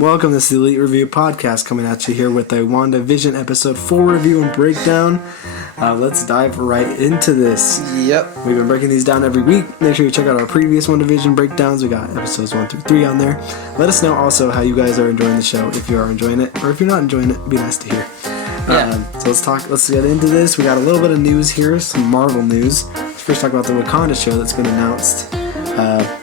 welcome. This is the Elite Review Podcast coming at you here with a Wandavision Episode 4 review and breakdown. Let's dive right into this. Yep. We've been breaking these down every week. Make sure you check out our previous Wandavision breakdowns. We got episodes 1 through 3 on there. Let us know also how you guys are enjoying the show, if you are enjoying it, or if you're not enjoying it, it'd be nice to hear. So let's get into this. We got a little bit of news here, some Marvel news. Let's first talk about the Wakanda show that's been announced.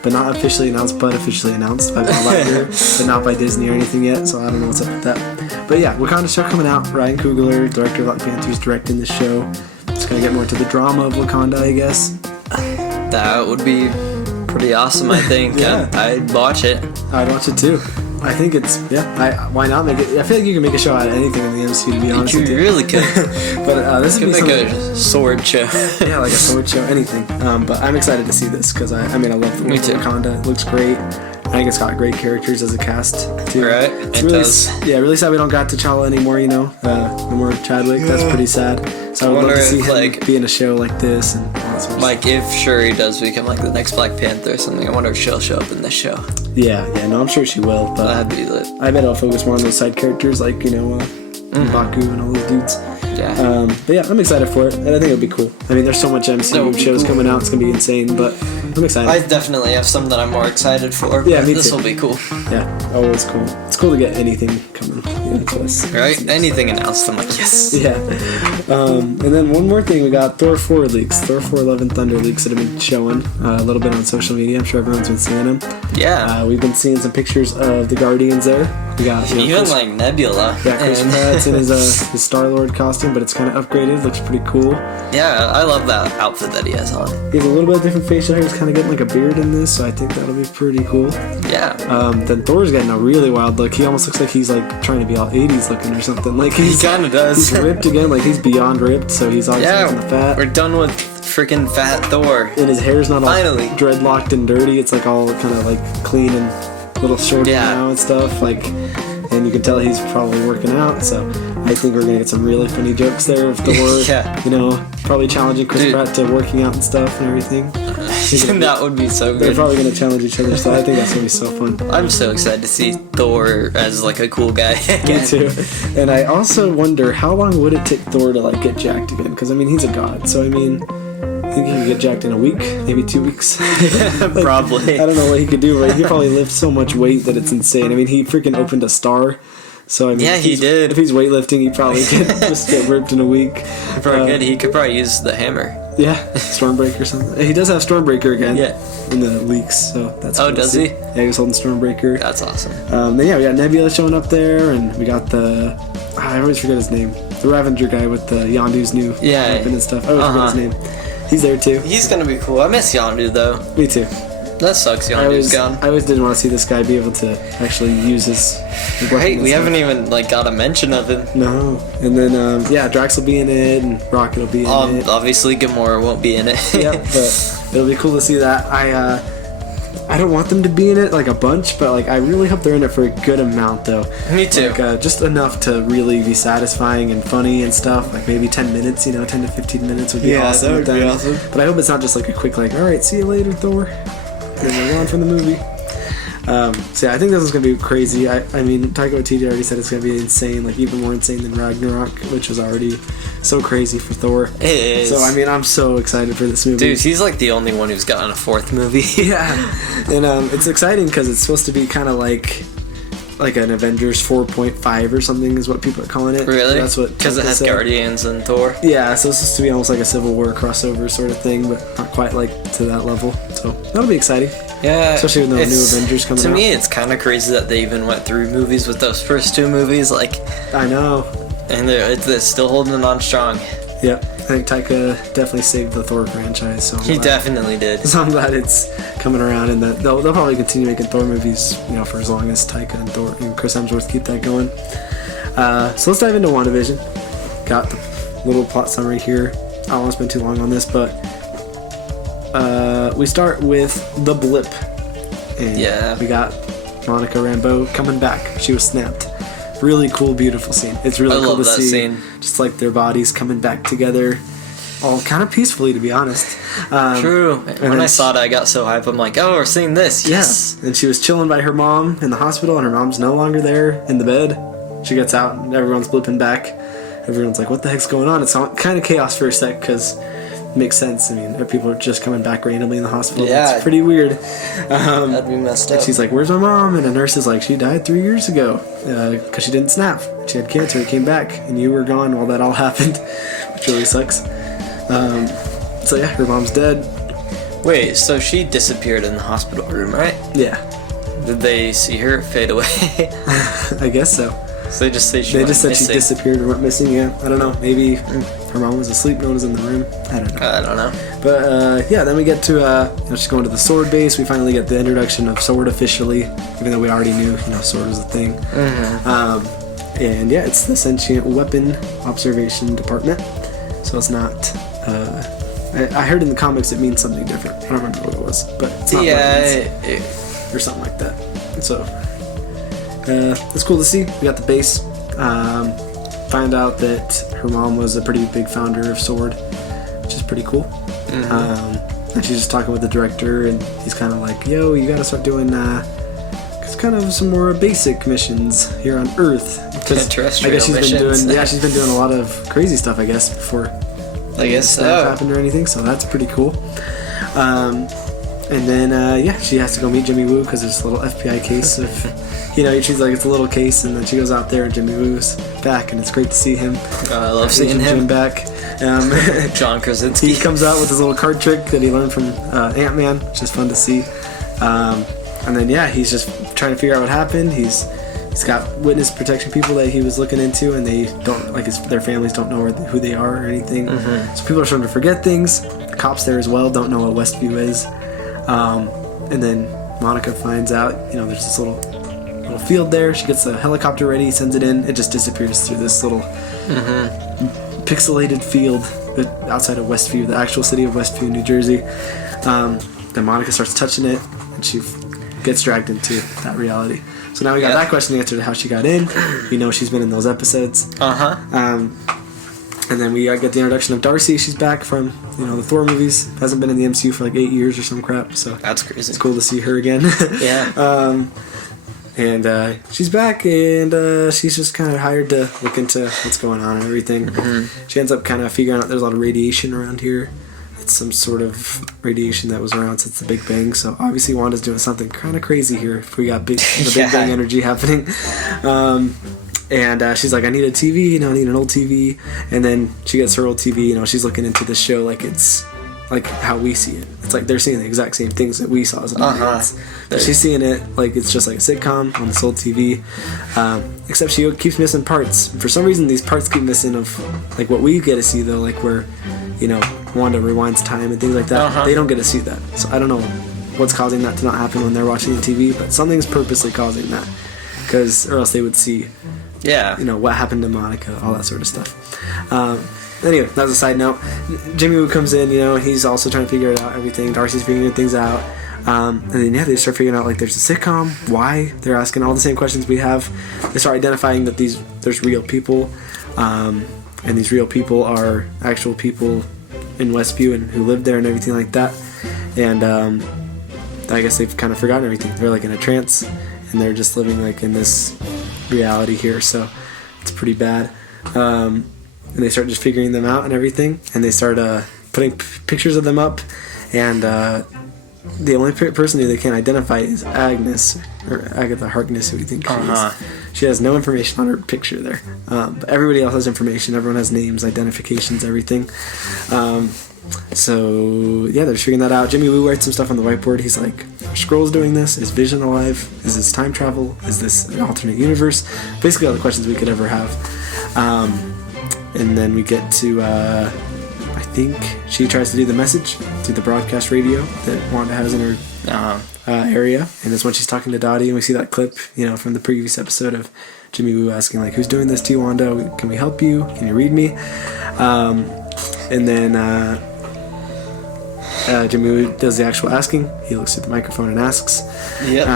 But not officially announced, but officially announced by Bob Iger, but not by Disney or anything yet, so I don't know what's up with that. But yeah, Wakanda show coming out. Ryan Coogler, director of Black Panther, is directing the show. It's going to get more to the drama of Wakanda, I guess. That would be pretty awesome, I think. Yeah. I'd watch it. I'd watch it too. I think it's, why not make it? I feel like you can make a show out of anything in the MCU, to be honest. You really could. But this would be make a sword show. Yeah, like a sword show, anything. But I'm excited to see this because I love the world of Wakanda. It looks great. I think it's got great characters as a cast too. Right, it does. Yeah, really sad we don't got T'Challa anymore. No more Chadwick. That's pretty sad. So I would love to see him be in a show like this and all that sort of stuff. If Shuri does become the next Black Panther or something, I wonder if she'll show up in this show. Yeah, no, I'm sure she will. But that'd be lit. I bet I'll focus more on those side characters Baku and all those dudes. Yeah. But yeah, I'm excited for it, and I think it'll be cool. I mean, there's so much MCU shows coming out; it's gonna be insane. But I'm excited. I definitely have some that I'm more excited for. Yeah, me too. This will be cool. Yeah, always cool. It's cool to get anything coming to us. Right? Anything announced, I'm like, yes. Yeah. And then one more thing, we got Thor 4 leaks. Thor 4 Love and Thunder leaks that have been showing a little bit on social media. I'm sure everyone's been seeing them. Yeah. We've been seeing some pictures of the Guardians there. We got even Nebula. Yeah, Chris Pratt's in his Star-Lord costume, but it's kind of upgraded. Looks pretty cool. Yeah, I love that outfit that he has on. He has a little bit of different facial hair. He's kind of getting a beard in this, so I think that'll be pretty cool. Yeah. Then Thor's getting a really wild look. He almost looks like he's trying to be all 80s looking or something. He kind of does. He's ripped again. He's beyond ripped, so he's obviously the fat. We're done with freaking fat Thor. And his hair's not finally all dreadlocked and dirty. It's all kind of clean and a little short now and stuff. And you can tell he's probably working out, so I think we're gonna get some really funny jokes there of Thor. Probably challenging Chris Pratt to working out and stuff and everything. That would be so good. They're probably gonna challenge each other, so I think that's gonna be so fun. I'm so excited to see Thor as a cool guy again. Me too. And I also wonder how long would it take Thor to get jacked again? Because he's a god, so I think he could get jacked in a week, maybe 2 weeks. Probably. I don't know what he could do, but he probably lifts so much weight that it's insane. he freaking opened a star. So he did. If he's weightlifting, he probably could just get ripped in a week. He could probably use the hammer. Yeah, Stormbreaker or something. He does have Stormbreaker again. Yeah. In the leaks, so that's. Oh, does he? Yeah, he was holding Stormbreaker. That's awesome. Then we got Nebula showing up there, and we got I always forget his name. The Ravager guy with the Yondu's new weapon and stuff. I always forget his name. He's there too. He's gonna be cool. I miss Yondu though. Me too. That sucks. Yondu's gone. I always did want to see this guy be able to actually use his. Right, we haven't even got a mention of him. No, and then Drax will be in it, and Rocket will be in it. Obviously, Gamora won't be in it. Yeah, but it'll be cool to see that. I don't want them to be in it a bunch, but I really hope they're in it for a good amount though. Me too. Just enough to really be satisfying and funny and stuff. Maybe 10 minutes, 10 to 15 minutes would be awesome. That would be awesome. But I hope it's not just a quick all right, see you later, Thor. And we're on from the movie. So yeah, I think this is going to be crazy. Taika Waititi already said it's going to be insane, even more insane than Ragnarok, which was already so crazy for Thor. It is. So I'm so excited for this movie. Dude, he's the only one who's gotten a fourth movie. Yeah, and it's exciting because it's supposed to be kind of like an Avengers 4.5 or something is what people are calling it. Really? That's what. Because it has Guardians and Thor. Yeah, so it's supposed to be almost like a Civil War crossover sort of thing, but not quite to that level. So that'll be exciting. Yeah, especially with the new Avengers coming out. To me, it's kind of crazy that they even went through movies with those first two movies. I know. And they're still holding it on strong. Yep. I think Taika definitely saved the Thor franchise. So he definitely did. So I'm glad it's coming around, and that they'll probably continue making Thor movies, for as long as Taika and Thor and Chris Hemsworth keep that going. So let's dive into WandaVision. Got the little plot summary here. I don't want to spend too long on this, but we start with the blip, and we got Monica Rambeau coming back. She was snapped. Really cool, beautiful scene. It's really cool to see. Scene. Just their bodies coming back together. all kind of peacefully, to be honest. True. When I saw it, I got so hyped. I'm like, oh, we're seeing this. Yes. Yeah. And she was chilling by her mom in the hospital, and her mom's no longer there in the bed. She gets out, and everyone's blipping back. Everyone's like, what the heck's going on? It's all kind of chaos for a sec, because it makes sense. I mean, people are just coming back randomly in the hospital. Yeah. It's pretty weird. That'd be messed up. And she's like, where's my mom? And the nurse is like, she died 3 years ago because she didn't snap. She had cancer. It came back, and you were gone while that all happened, which really sucks. So yeah, her mom's dead. Wait, so she disappeared in the hospital room, right? Yeah. Did they see her fade away? I guess so. So they just say she disappeared or went missing. Yeah, I don't know. Maybe her mom was asleep. No one was in the room. I don't know. But yeah, then we get to she's going to the sword base. We finally get the introduction of sword officially, even though we already knew sword was a thing. Mm-hmm. And yeah, it's the sentient weapon observation department. So it's not. I heard in the comics it means something different. I don't remember what it was, but it's not or something like that. So it's cool to see. We got the base. Find out that her mom was a pretty big founder of Sword, which is pretty cool. Mm-hmm. And she's just talking with the director, and he's kind of like, "Yo, you gotta start doing kind of some more basic missions here on Earth." Terrestrial I guess she's missions. she's been doing a lot of crazy stuff, I guess, before. I guess so. Happened or anything, so that's pretty cool. And then she has to go meet Jimmy Woo because there's a little FBI case of, she's like, it's a little case, and then she goes out there and Jimmy Woo's back, and it's great to see him. I love seeing him back. John Krasinski. He comes out with his little card trick that he learned from Ant-Man, which is fun to see. And then he's just trying to figure out what happened. He's got witness protection people that he was looking into, and they don't their families don't know who they are or anything. Mm-hmm. So people are starting to forget things. The cops there as well don't know what Westview is. And then Monica finds out, there's this little field there. She gets the helicopter ready, sends it in. It just disappears through this little pixelated field outside of Westview, the actual city of Westview, New Jersey. Then Monica starts touching it, and she gets dragged into that reality. So now we got that question answered, how she got in. We know she's been in those episodes. And then we get the introduction of Darcy. She's back from, the Thor movies. Hasn't been in the MCU for like 8 years or some crap. So that's crazy. It's cool to see her again. Yeah. And she's back, and she's just kind of hired to look into what's going on and everything. Mm-hmm. She ends up kind of figuring out there's a lot of radiation around here. It's some sort of radiation that was around since the Big Bang. So obviously Wanda's doing something kind of crazy here if we got the Big Bang energy happening. And she's like, I need a TV, I need an old TV. And then she gets her old TV, she's looking into the show like it's like how we see it. It's like they're seeing the exact same things that we saw as an audience. But she's seeing it like it's just like a sitcom on this old TV. Except she keeps missing parts. For some reason, these parts keep missing of like what we get to see though, like where, Wanda rewinds time and things like that. They don't get to see that. So I don't know what's causing that to not happen when they're watching the TV, but something's purposely causing that. Or else they would see, what happened to Monica, all that sort of stuff. Anyway, that's a side note. Jimmy Woo comes in, he's also trying to figure it out, everything. Darcy's figuring things out. And then, they start figuring out, like, there's a sitcom. Why? They're asking all the same questions we have. They start identifying that there's real people. And these real people are actual people in Westview and who lived there and everything like that. And I guess they've kind of forgotten everything. They're, like, in a trance. And they're just living, like, in this reality here. So it's pretty bad. And they start just figuring them out and everything, and they start putting pictures of them up, and the only person who they can't identify is Agnes, or Agatha Harkness, who we think she is. She has no information on her picture there, but everybody else has information. Everyone has names, identifications, everything. So they're just figuring that out. Jimmy Woo writes some stuff on the whiteboard. He's like, are Skrulls doing this? Is Vision alive? Is this time travel? Is this an alternate universe? Basically all the questions we could ever have. And then we get to, I think she tries to do the message through the broadcast radio that Wanda has in her area. And it's when she's talking to Dottie, and we see that clip, from the previous episode of Jimmy Woo asking, like, who's doing this to you, Wanda? Can we help you? Can you read me? And then Jimmy Woo does the actual asking. He looks at the microphone and asks. Yep.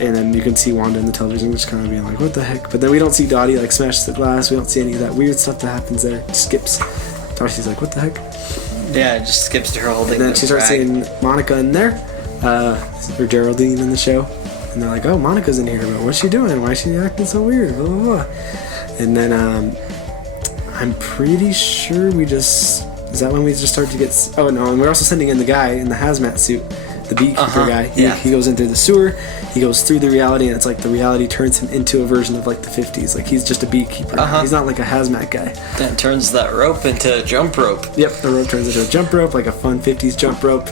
And then you can see Wanda in the television just kind of being like, what the heck? But then we don't see Dottie, like, smash the glass. We don't see any of that weird stuff that happens there. It skips Darcy's like, what the heck? Yeah, it just skips to her holding. And then she starts seeing Monica in there, or Geraldine in the show, and they're like, oh, Monica's in here, but what's she doing? Why is she acting so weird? Blah, blah, blah. And then I'm pretty sure is that when we just start to get, oh no, and we're also sending in the guy in the hazmat suit, the beekeeper guy. He goes in through the sewer, he goes through the reality, and it's like the reality turns him into a version of like the 50s. Like he's just a beekeeper. He's not like a hazmat guy. Then turns that rope into a jump rope. Yep, the rope turns into a jump rope, like a fun 50s jump rope.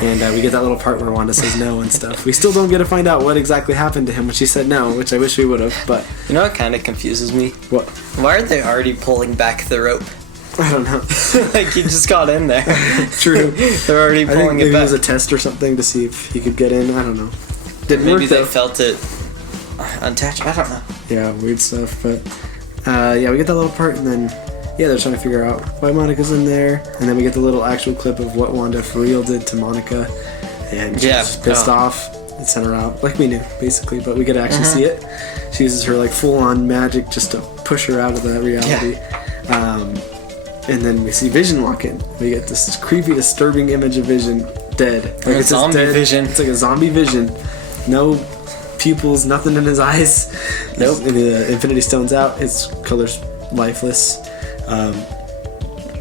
And we get that little part where Wanda says no and stuff. We still don't get to find out what exactly happened to him when she said no, which I wish we would have, but... You know what kind of confuses me? What? Why are they already pulling back the rope? I don't know. Like, he just got in there. True. They're already pulling it back. Maybe it was a test or something to see if he could get in. I don't know. Didn't Maybe work, they though. felt it unattached. I don't know. Yeah, weird stuff. But, yeah, we get that little part, and then, yeah, they're trying to figure out why Monica's in there. And then we get the little actual clip of what Wanda for real did to Monica. And she's pissed off and sent her out. Like we knew, basically. But we get to actually see it. She uses her, like, full-on magic just to push her out of that reality. Yeah. And then we see Vision walk in. We get this creepy, disturbing image of Vision dead. Like it's zombie dead. Vision. It's like a zombie Vision. No pupils, nothing in his eyes. Nope. The Infinity Stone's out. His color's lifeless.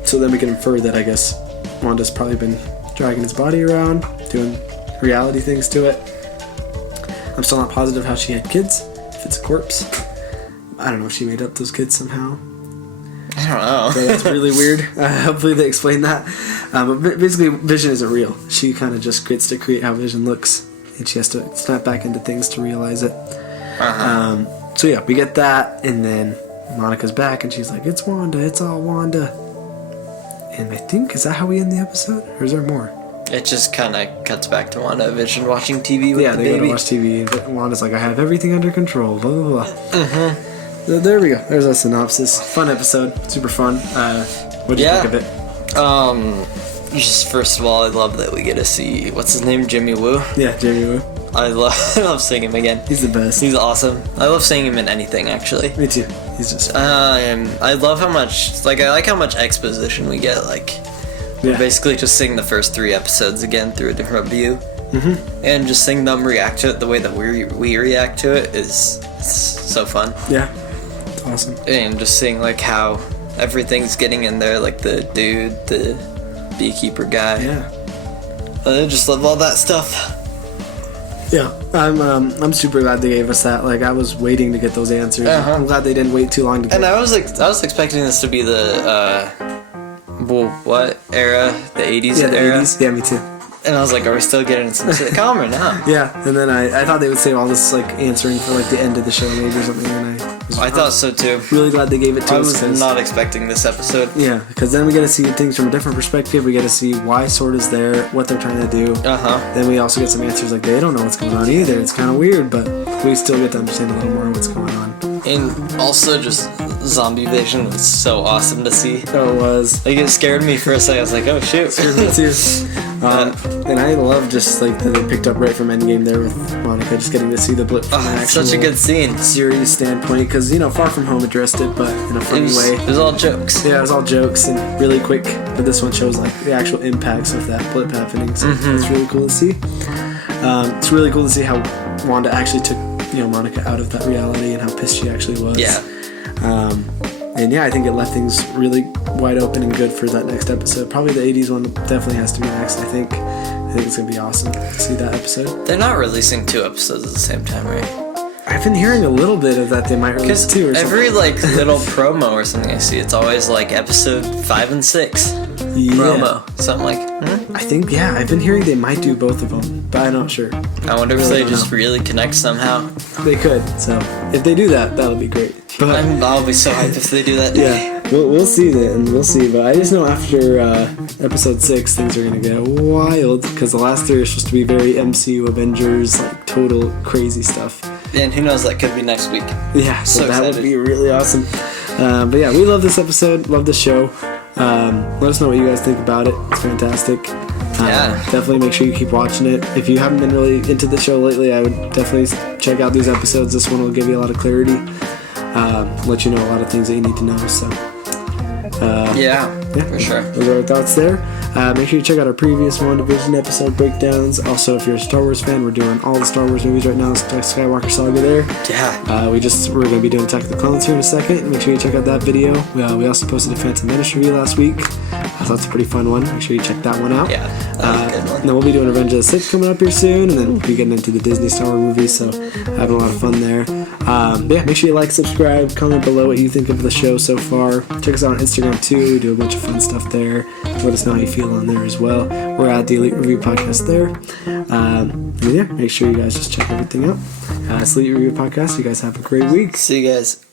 So then we can infer that I guess Wanda's probably been dragging his body around, doing reality things to it. I'm still not positive how she had kids. If it's a corpse. I don't know if she made up those kids somehow. I don't know. So that's really weird. Hopefully they explain that. But basically, Vision isn't real. She kind of just gets to create how Vision looks, and she has to snap back into things to realize it. So yeah, we get that, and then Monica's back, and she's like, "It's Wanda. It's all Wanda." And I think, is that how we end the episode, or is there more? It just kind of cuts back to Wandavision watching TV with the baby. Yeah, they go to watch TV, and Wanda's like, "I have everything under control." Blah blah blah. So there we go. There's a synopsis. Fun episode. Super fun. What did you think of it? Just first of all, I love that we get to see, what's his name, Jimmy Woo? Yeah, Jimmy Woo. I love seeing him again. He's the best. He's awesome. I love seeing him in anything, actually. Me too. He's just I love how much, like, I like how much exposition we get, like, we're basically just seeing the first 3 episodes again through a different view. And just seeing them react to it the way that we react to it is so fun. Yeah. Awesome. And just seeing like how everything's getting in there, like the dude, the beekeeper guy. Yeah. I just love all that stuff. Yeah, I'm super glad they gave us that. Like I was waiting to get those answers. I'm glad they didn't wait too long to get. And I was expecting this to be the what era? The 80s era. 80s. Yeah, me too. And I was like, are we still getting some sitcom or not? Yeah, and then I thought they would save all this like answering for like the end of the show maybe or something, and I thought so too. Really glad they gave it to us. I was not expecting this episode. Yeah, because then we get to see things from a different perspective. We get to see why Sword is there, what they're trying to do. Then we also get some answers like they don't know what's going on either. It's kind of weird, but we still get to understand a little more what's going on. And also just Zombie-Vision was so awesome to see. Oh, it was. Like it scared me for a second. I was like, oh shoot. Scared me too. And I love just like that they picked up right from Endgame there with Monica, just getting to see the blip from an actual such a good scene. Serious standpoint, because you know Far From Home addressed it, but in a funny way. It was all jokes. Yeah, it was all jokes and really quick. But this one shows like the actual impacts of that blip happening. So it's really cool to see. It's really cool to see how Wanda actually took Monica out of that reality and how pissed she actually was. Yeah. And yeah, I think it left things really wide open and good for that next episode. Probably the 80s one definitely has to be next, I think. I think it's going to be awesome to see that episode. They're not releasing 2 episodes at the same time, right? I've been hearing a little bit of that they might release 2 or something. Every like little promo or something I see, it's always like episode 5 and 6 promo. So I'm like, I think, I've been hearing they might do both of them, but I'm not sure. I wonder if they just really connect somehow. They could, so if they do that, that'll be great. But I'll be so hyped if they do that. Yeah, we'll see then, we'll see. But I just know after episode 6, things are gonna get wild because the last 3 are supposed to be very MCU Avengers, like total crazy stuff. And who knows, that could be next week. Yeah, so that would be really awesome. But yeah, we love this episode, love the show. Let us know what you guys think about it. It's fantastic. Definitely make sure you keep watching it. If you haven't been really into the show lately, I would definitely check out these episodes. This one will give you a lot of clarity. Let you know a lot of things that you need to know. So For sure. Those are our thoughts there. Make sure you check out our previous WandaVision episode breakdowns. Also, if you're a Star Wars fan, we're doing all the Star Wars movies right now. Skywalker Saga there. Yeah. We're going to be doing Attack of the Clones here in a second. Make sure you check out that video. We also posted a Phantom Menace review last week. I thought it's a pretty fun one. Make sure you check that one out. Yeah, that was a good one. Then we'll be doing Revenge of the Sith coming up here soon, and then we'll be getting into the Disney Star Wars movies, so having a lot of fun there. Make sure you like, subscribe, comment below what you think of the show so far. Check us out on Instagram too. We do a bunch of fun stuff there. Let us know how you feel on there as well. We're at the Elite Review Podcast there. Make sure you guys just check everything out. It's Elite Review Podcast. You guys have a great week. See you guys.